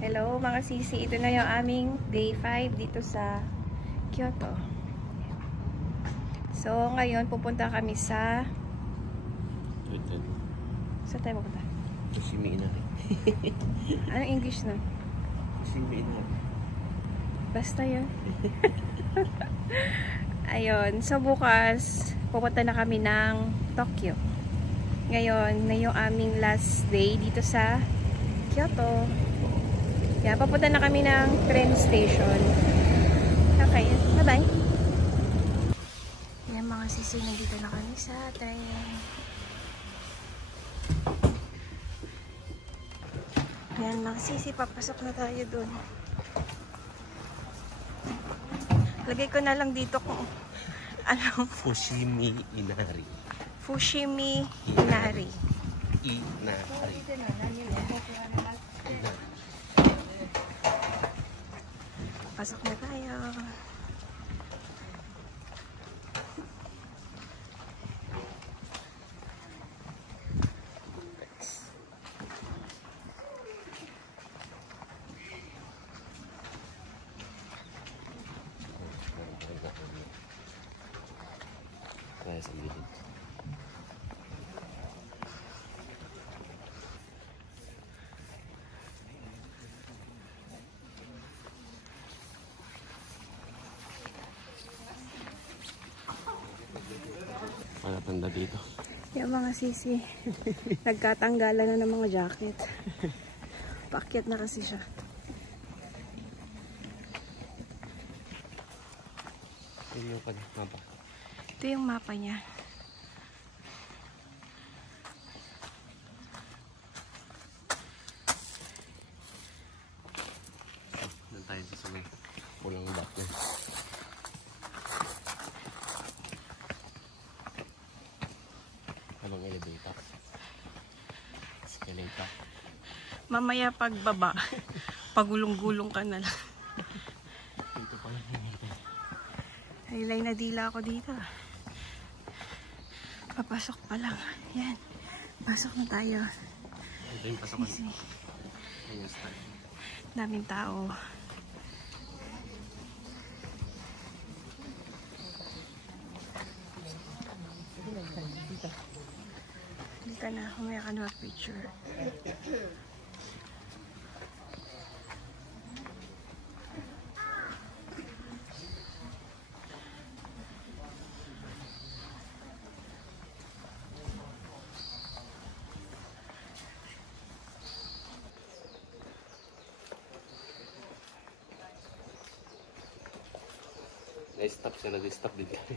Hello mga sisi, ito na yung aming day 5 dito sa Kyoto. So ngayon pupunta kami sa... Saan tayo pupunta? Fushimi Inari. Anong English na? Fushimi Inari. Basta yun. Ayun, so bukas pupunta na kami ng Tokyo. Ngayon na yung aming last day dito sa Kyoto. Yan, papunta na kami ng train station. Okay, bye-bye. Yan mga sisi, nandito na kami sa train. Yan mga sisi, papasok na tayo dun. Lagay ko na lang dito kung ano. Fushimi Inari. Fushimi Inari. Inari. Pasok na tayo. Kaya sa gilid. Tanda dito. Yung mga sisi, nagkatanggalan na ng mga jacket. Paakyat na kasi siya. Ito yung mapa. Ito yung mapa niya. Doon tayo sa may pulang back na. Anong elevator? Escalator. Mamaya pagbaba, pagulong-gulong ka na lang. Dito pa lang yung Haylay na dila ako dito. Papasok pa lang. Yan. Pasok na tayo. ito yung pasakan. Ayan yung start. Daming tao. Hindi ka na. Humaya ka na mag-picture. Na-stop siya, nag-stop din kami.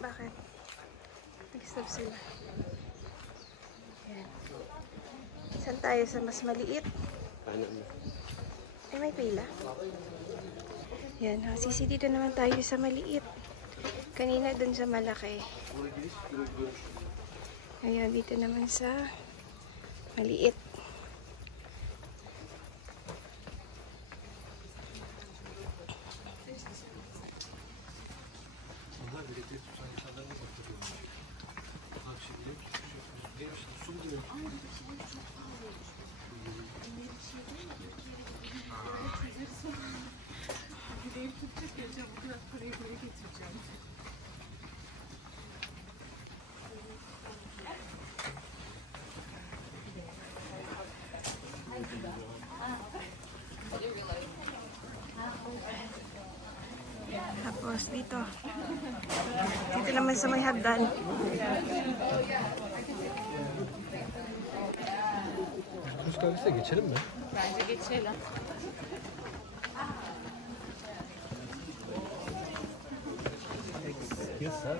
Bakit? Nag-stop sila. Yan. Saan tayo? Sa mas maliit? Paano na? Ay, may pila. Yan. Sisi, dito naman tayo sa maliit. Kanina dun sa malaki. Ayan, dito naman sa maliit. Tapos dito. Dito naman sa may hagdan. Servise geçelim mi? Bence geçelim. Yes, sir.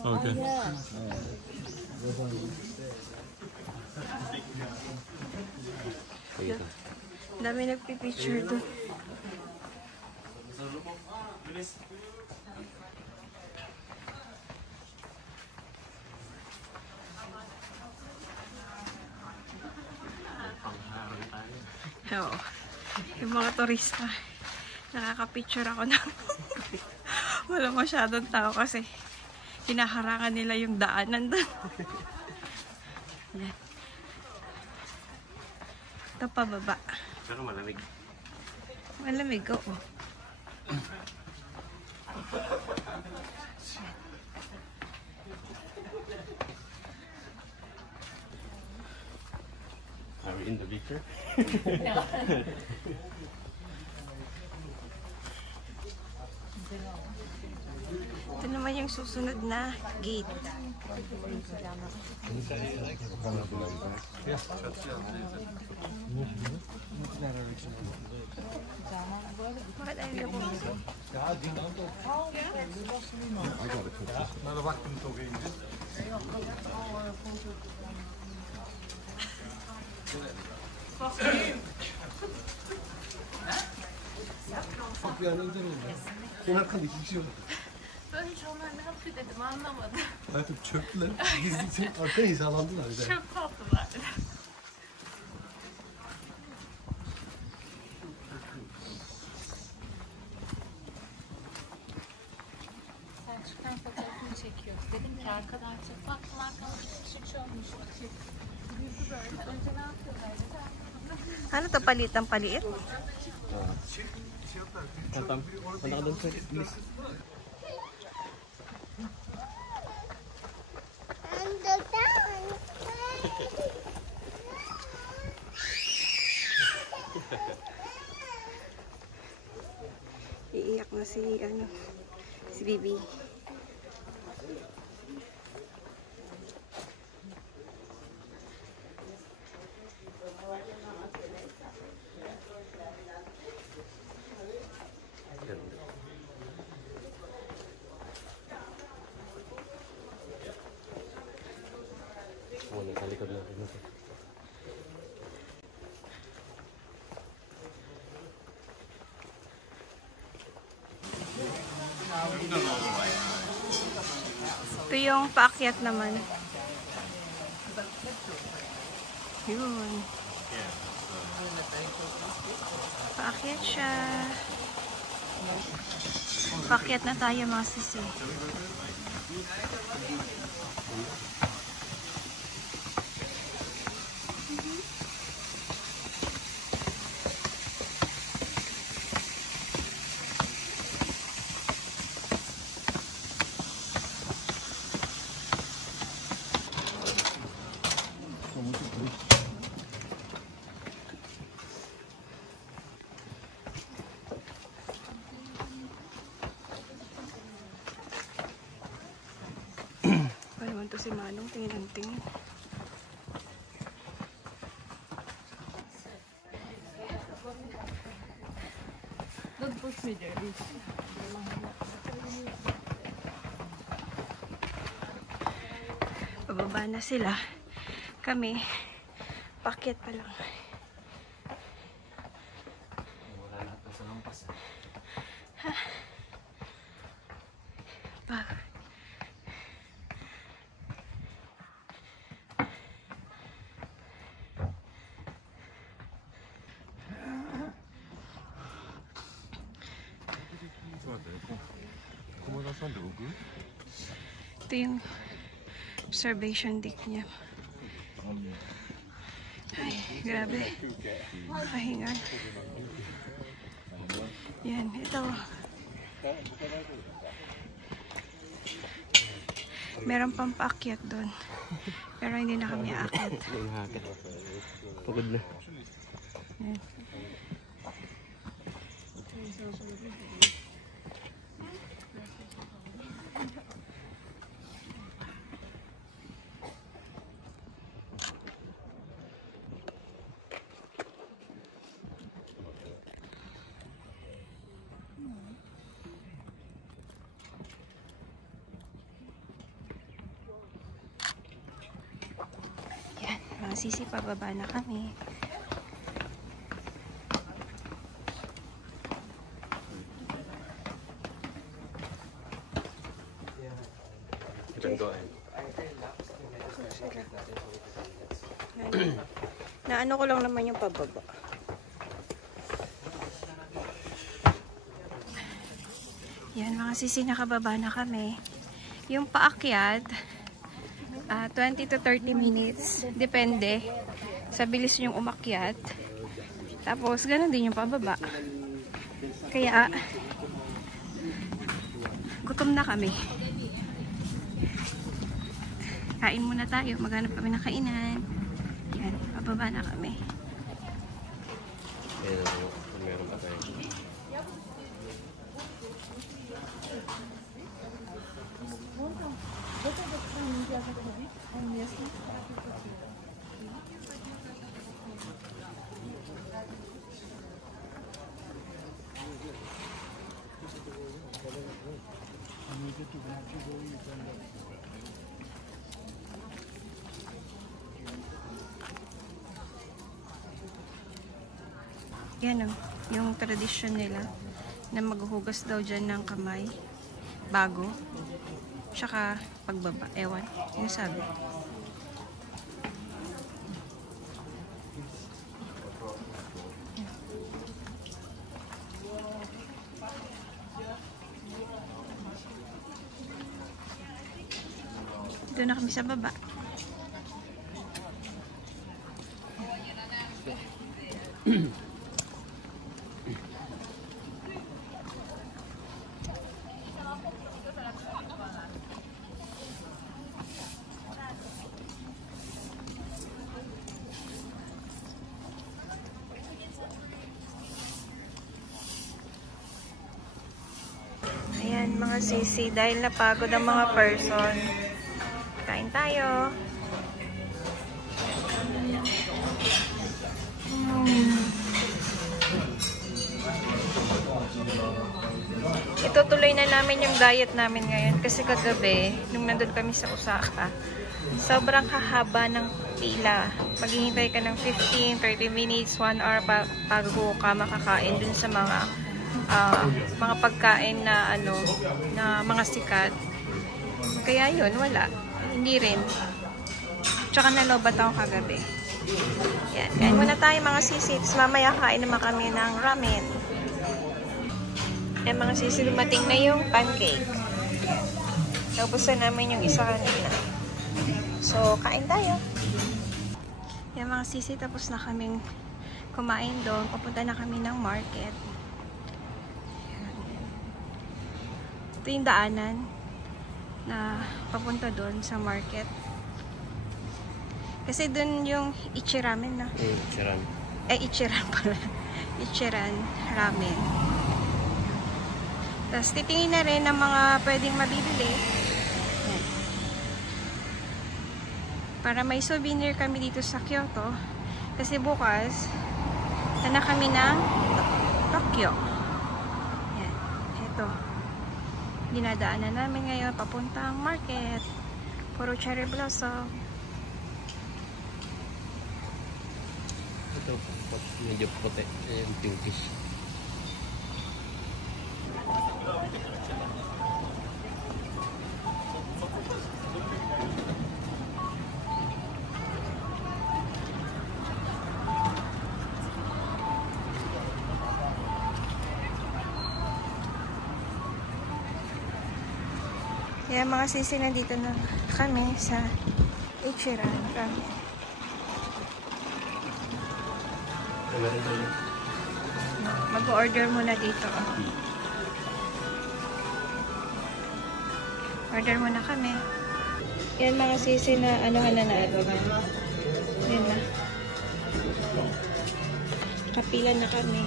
Okay. Dami nagpipicture doon. Oo. Yung mga turista. Nakaka-picture ako na. Wala masyadong tao kasi hinaharangan nila yung daanan doon. Ito pababa. Pero malamig. Malamig, oo. Are we in the picture? Ito naman yung susunod na gate. Bakit ayaw ko? Kenarkan iki kişi var. Ben hiç onlar ne yapıyor dedim anlamadım. Artık çöktüler. Gizli arkaya hizalandılar. Bir de. Çok tatlılar. Selçuk'tan fotoğrafını çekiyoruz. Dedim ki arkadan çek. Baktım arkadan hiç olmuş. Yürüdü böyle. Önce ne yapıyorlar? Ano to, palitang paliit? Tatam. Ano ka doon sa list? Iiyak na si Bibi. Oh, nasa likod natin ito. Ito yung paakyat naman. Yun. Paakyat siya. Paakyat na tayo mga sisi. Naman to si Manong, tingin ang tingin. Pababa na sila. Kami, paket pa lang. Wala lahat pa sa lampas. Pag ito yung observation deck niya. Ay, grabe. Kahingan. Yan, ito. Meron pang paakyat doon. Pero hindi na kami aakyat. Pagod na. Yan. Mga sisi, pababa na kami. Na ano ko lang naman yung pababa. Yan mga sisi, nakababa na kami. Yung paakyat, 20 to 30 minutes. Depende sa bilis nyong umakyat. Tapos, ganun din yung pababa. Kaya, gutom na kami. Kain muna tayo. Maghanap kami ng kainan. Yan, pababa na kami. Meron pa tayo. Yan o, yung tradisyon nila na maghuhugas daw dyan ng kamay bago tsaka pagbaba, ewan, sinasabi. Dito na kami sa baba. Ayan mga sisi, dahil napagod ang mga person, kain tayo. Itutuloy na namin yung diet namin ngayon kasi kagabi, nung nandun kami sa Osaka, sobrang hahaba ng pila. Maghihintay ka ng 15-30 minutes, 1 hour bago ka makakain dun sa mga pagkain na na mga sikat. Kaya yun, wala. Hindi rin. Tsaka nalobat ako kagabi. Yan. Kain muna tayo mga sisits. Mamaya kain naman kami ng ramen. Yan mga sisi, dumating na yung pancake. Naubusan namin yung isa kanina. So, kain tayo. Yan mga sisi, tapos na kaming kumain doon. Papunta na kami ng market. Ito yung daanan na papunta doon sa market. Kasi doon yung Ichiramen na. Ichiran. Ichiran pala. Ichiran ramen. Tapos titingin na rin ng mga pwedeng mabibili. Yan. Para may souvenir kami dito sa Kyoto. Kasi bukas, na kami ng Tokyo. Yan. Ito. Dinadaanan namin ngayon papuntang market. Puro cherry blossom. Ito, medyo puti. Yung pinkish. Kaya mga sisi, nandito na kami sa Ichiran Ramen. Mag-order muna dito. Order muna kami. Yan mga sisi na anuhan na natin. Yan na. Kapila na kami.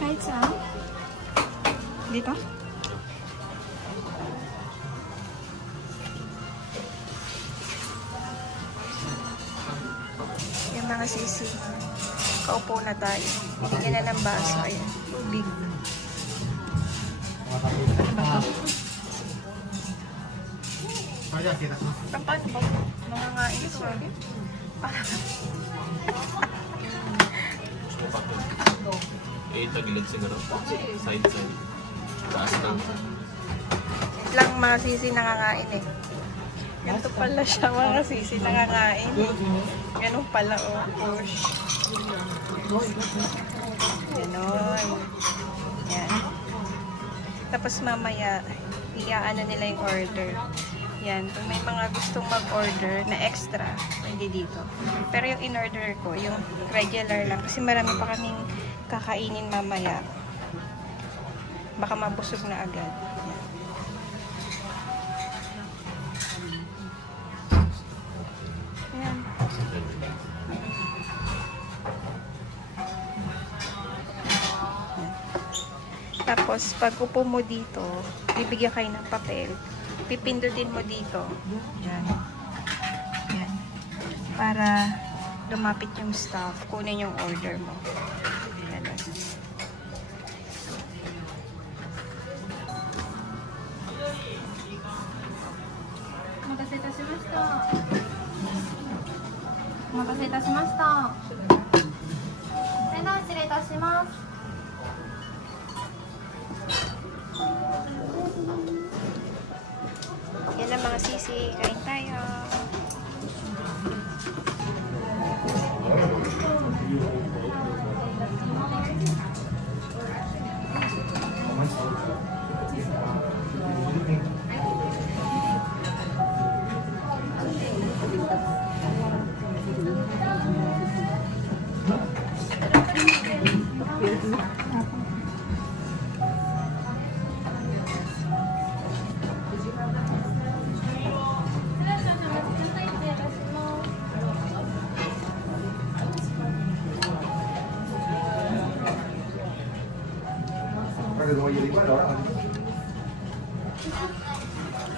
Kahit saan? Dito? Yung mga sisi. Kaupo na tayo. Bigyan na ng baso. Ayan. Big. Paano ba? Mga ngain ito. Kayo tagilid siguro. Side. Taas lang. Lang mga sisi nangangain eh. Ganito pala siya mga sisi nangangain. Ganun pala oh. Push. Ganon. Yan. Tapos mamaya, iaano nila yung order. Yan. Kung may mga gustong mag-order na extra, pwede dito. Pero yung in-order ko, yung regular lang. Kasi marami pa kaming kakainin mamaya. Baka mabusog na agad. Yan. Tapos, pag upo mo dito, bibigyan kayo ng papel. Pipindutin mo dito. Yan. Yan. Para lumapit yung staff, kunin yung order mo. Yan. Yan lang mga sisi. Kain tayo.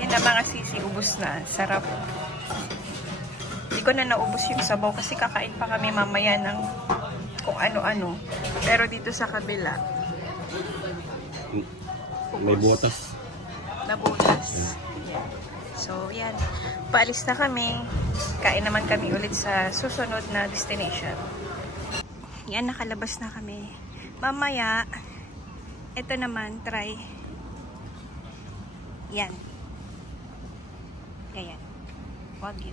Yan na mga sisi, ubos na. Sarap. Hindi ko na naubos yung sabaw kasi kakain pa kami mamaya ng kung ano-ano. Pero dito sa kabila, May butas. nabutas. Yan. So, yan. Paalis na kami. Kain naman kami ulit sa susunod na destination. Yan, nakalabas na kami. Mamaya, ito naman, try. Yan. Yan. Wagyu.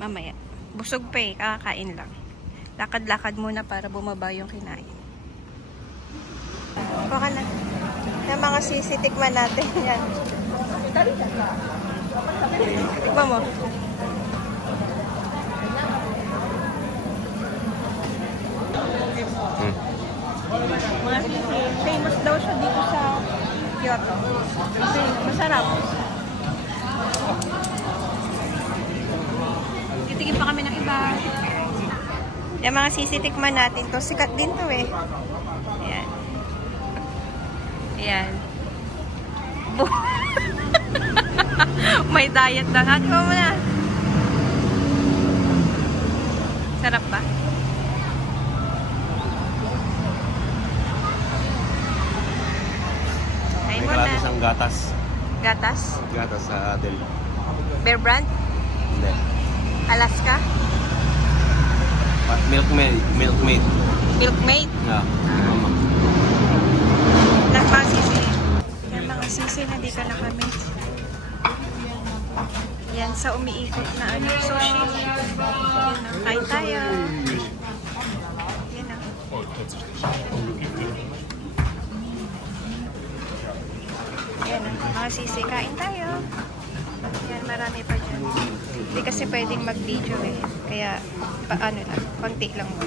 Mamaya. Busog pa eh. Kakakain lang. Lakad-lakad muna para bumaba yung kinain. Baka na. Yung mga sisi, tikman natin. Yan. Tikman mo. Mga sisi, famous daw siya dito sa Kyoto. Kasi masarap. Titigin pa kami ng iba. Yung mga sisi, tikman natin to. Sikat din to eh. Ayan. Ayan. May diet na. Tikman mo na. Sarap ba? Ay mo na. Isang gatas. Gatas? Gatas sa Adel. Bear Brand? Hindi. Alaska? Milkmaid. Milkmaid? Yeah. Mama. Mga sisi. Yan mga sisi, nandito na kami. Yan sa umiikot na ano, sushi. Yan o, kain tayo. Yan o. Yan o, mga sisi, kain tayo. Yan, marami pa dyan. Hindi kasi pwedeng mag-video eh. Kaya, paano na, konti lang mo.